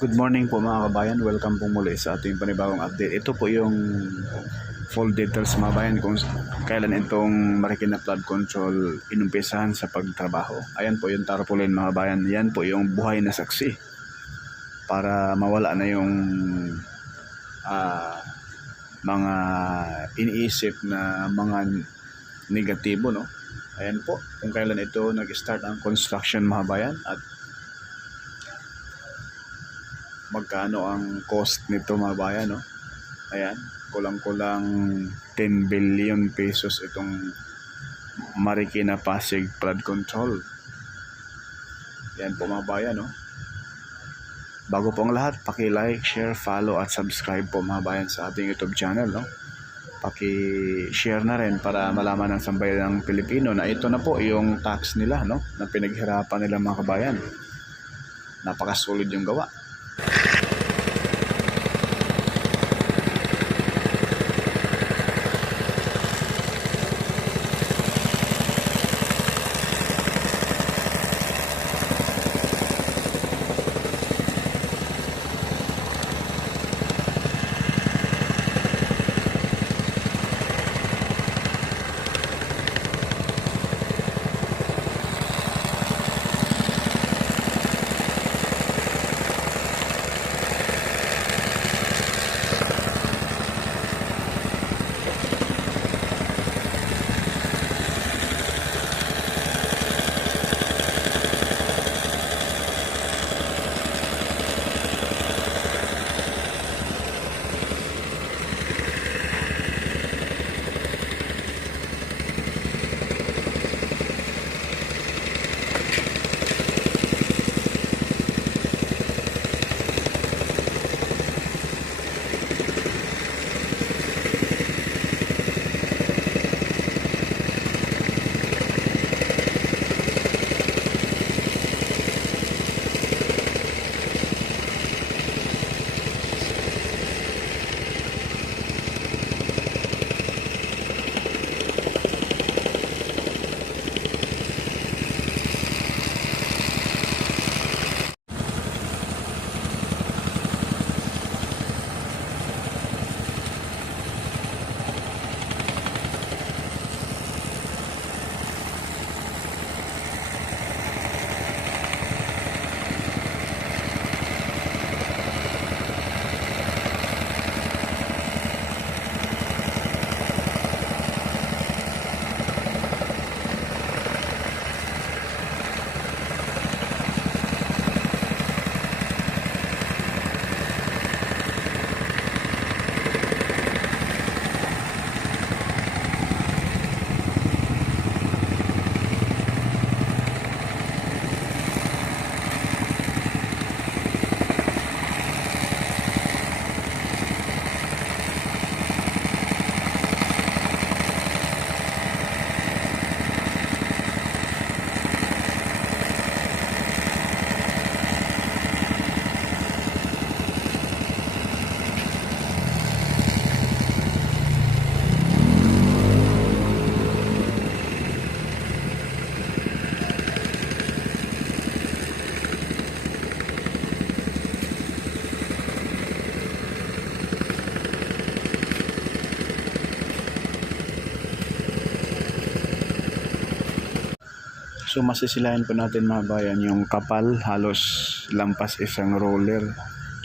Good morning po mga kabayan, welcome po muli sa ating panibagong update. Ito po yung full details mga kabayan kung kailan itong Marikina Flood Control inumpisahan sa pagtrabaho. Ayan po yung tarpaulin mga kabayan, yan po yung buhay na saksi para mawala na yung mga iniisip na mga negatibo, no? Ayan po kung kailan ito nag-start ang construction mga kabayan at magkano ang cost nito mga bayan, no? Ayan, kulang-kulang 10 billion pesos itong Marikina Pasig Flood Control. Yan po mga bayan, no? Bago po ang lahat, paki-like, share, follow at subscribe po mga bayan sa ating YouTube channel, no? Paki-share na rin para malaman ng sambayan ng Pilipino na ito na po yung tax nila, no? Na pinaghirapan nila mga kabayan. Napakasolid yung gawa. So masisilayan po natin mga bayan yung kapal, halos lampas isang roller.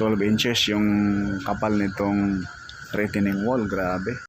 12 inches yung kapal nitong retaining wall, grabe.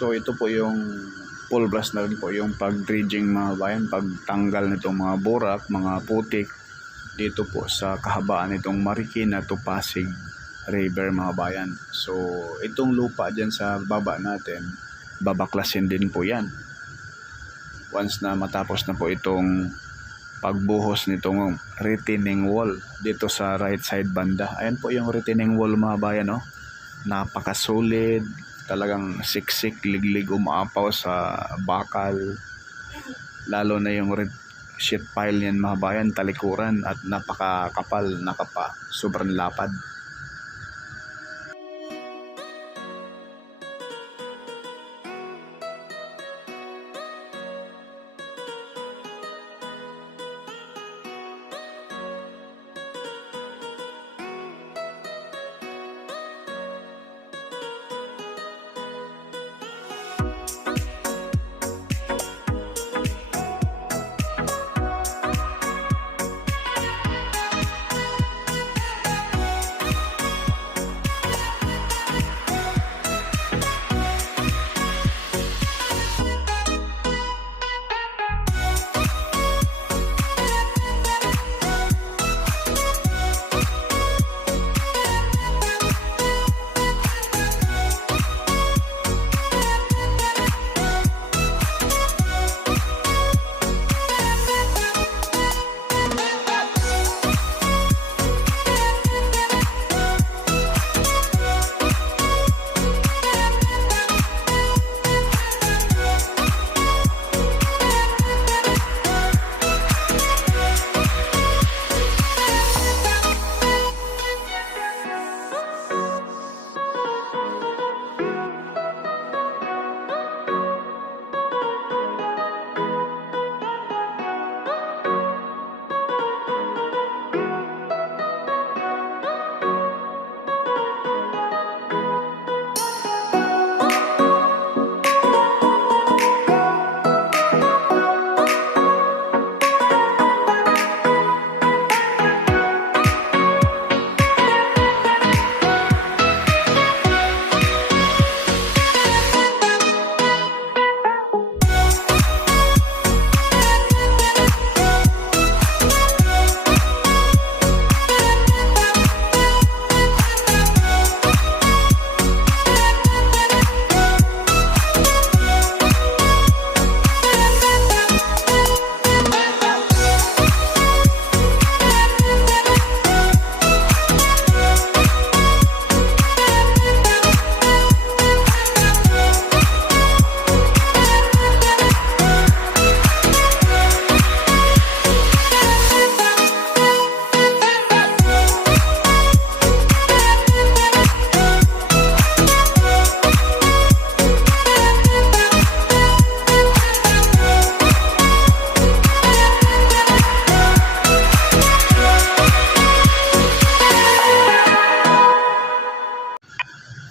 So ito po yung full brush na rin po yung pag-dredging mga bayan, pagtanggal nitong mga burak, mga putik dito po sa kahabaan nitong Marikina to Pasig River mga bayan. So itong lupa dyan sa baba natin, babaklasin din po yan. Once na matapos na po itong pagbuhos nitong retaining wall dito sa right side banda. Ayan po yung retaining wall mga bayan, no? Napaka-solid, talagang siksik, liglig, umaapaw sa bakal. Lalo na yung sheet pile niyan mga bayan, talikuran at napakakapal, nakapa, sobrang lapad.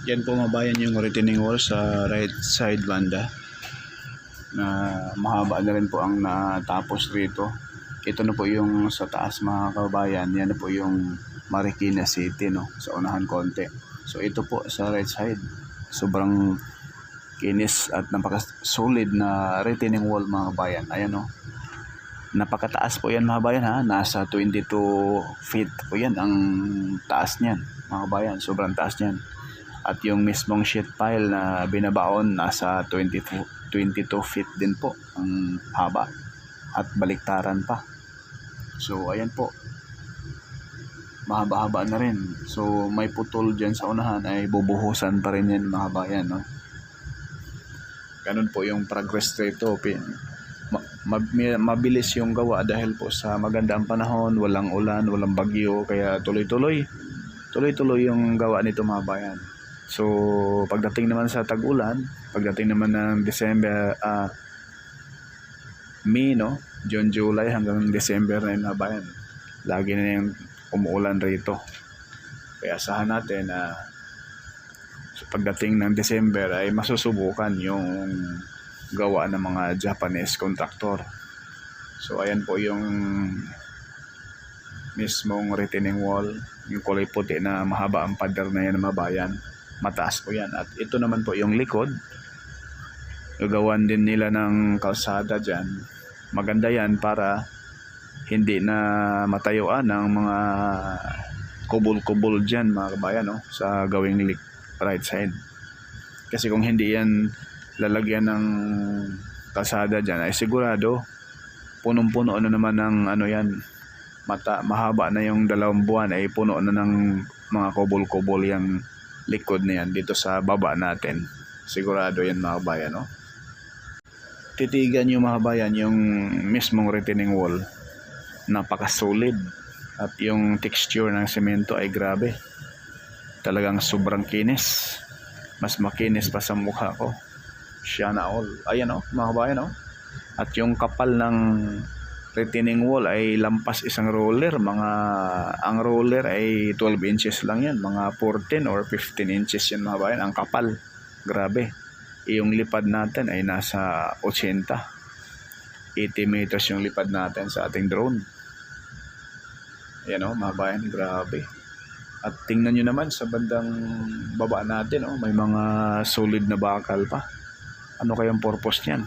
Yan po mabayan yung retaining wall sa right side banda na mahaba na rin po ang natapos rito. Ito na po yung sa taas mga kabayan. Yan na po yung Marikina City, no, sa unahan konti. So ito po sa right side, sobrang kinis at napaka-solid na retaining wall mga kabayan. Ayan, no, napakataas po yan mga kabayan, ha. Nasa 22 feet po yan ang taas niyan mga kabayan. Sobrang taas niyan. At yung mismong sheet pile na binabaon nasa 22 feet din po ang haba at baliktaran pa. So ayan po, mahaba-haba na rin. So may putol dyan sa unahan ay bubuhusan pa rin yan mga kabayan, no? Ganun po yung progress rito. Mabilis yung gawa dahil po sa magandang panahon, walang ulan, walang bagyo, kaya tuloy-tuloy yung gawa nito mga kabayan. So pagdating naman sa tag-ulan, pagdating naman ng December, May, no, June, July hanggang December na yun mga kabayan, lagi na yung umuulan rito. Kaya asahan natin na pagdating ng December ay masusubukan yung gawa ng mga Japanese contractor. So ayan po yung mismong retaining wall, yung kulay puti na mahaba ang pader na yan ng mabayan. Mataas po yan. At ito naman po yung likod. gagawan din nila ng kalsada dyan. Maganda yan para hindi na matayuan ng mga kubol-kubol dyan mga kabayan, no? Sa gawing right side. Kasi kung hindi yan lalagyan ng kalsada dyan ay sigurado punong-puno na naman ng ano yan, mahaba na yung 2 buwan ay puno na ng mga kubol-kubol yung likod na yan dito sa baba natin. Sigurado yan mga kabayan, no? Titigan nyo mga kabayan yung mismong retaining wall, napakasolid, at yung texture ng semento ay grabe, talagang sobrang kinis, mas makinis pa sa mukha ko. Siya na all, ayan o mga kabayan, no? At yung kapal ng retaining wall ay lampas isang roller. Ang roller ay 12 inches lang yan, mga 14 or 15 inches yan mga kabayan, ang kapal, grabe. Yung lipad natin ay nasa 80 meters yung lipad natin sa ating drone. Yan o mga kabayan, grabe. At tingnan nyo naman sa bandang baba natin, may mga solid na bakal pa. Ano kayang purpose niyan?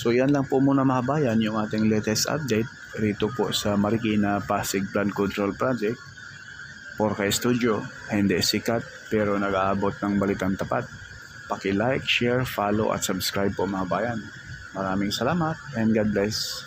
So yan lang po muna mga bayan yung ating latest update rito po sa Marikina Pasig Flood Control Project. Porca Studio, hindi sikat pero nag-aabot ng balitang tapat. Paki-like, share, follow at subscribe po mga bayan. Maraming salamat and God bless.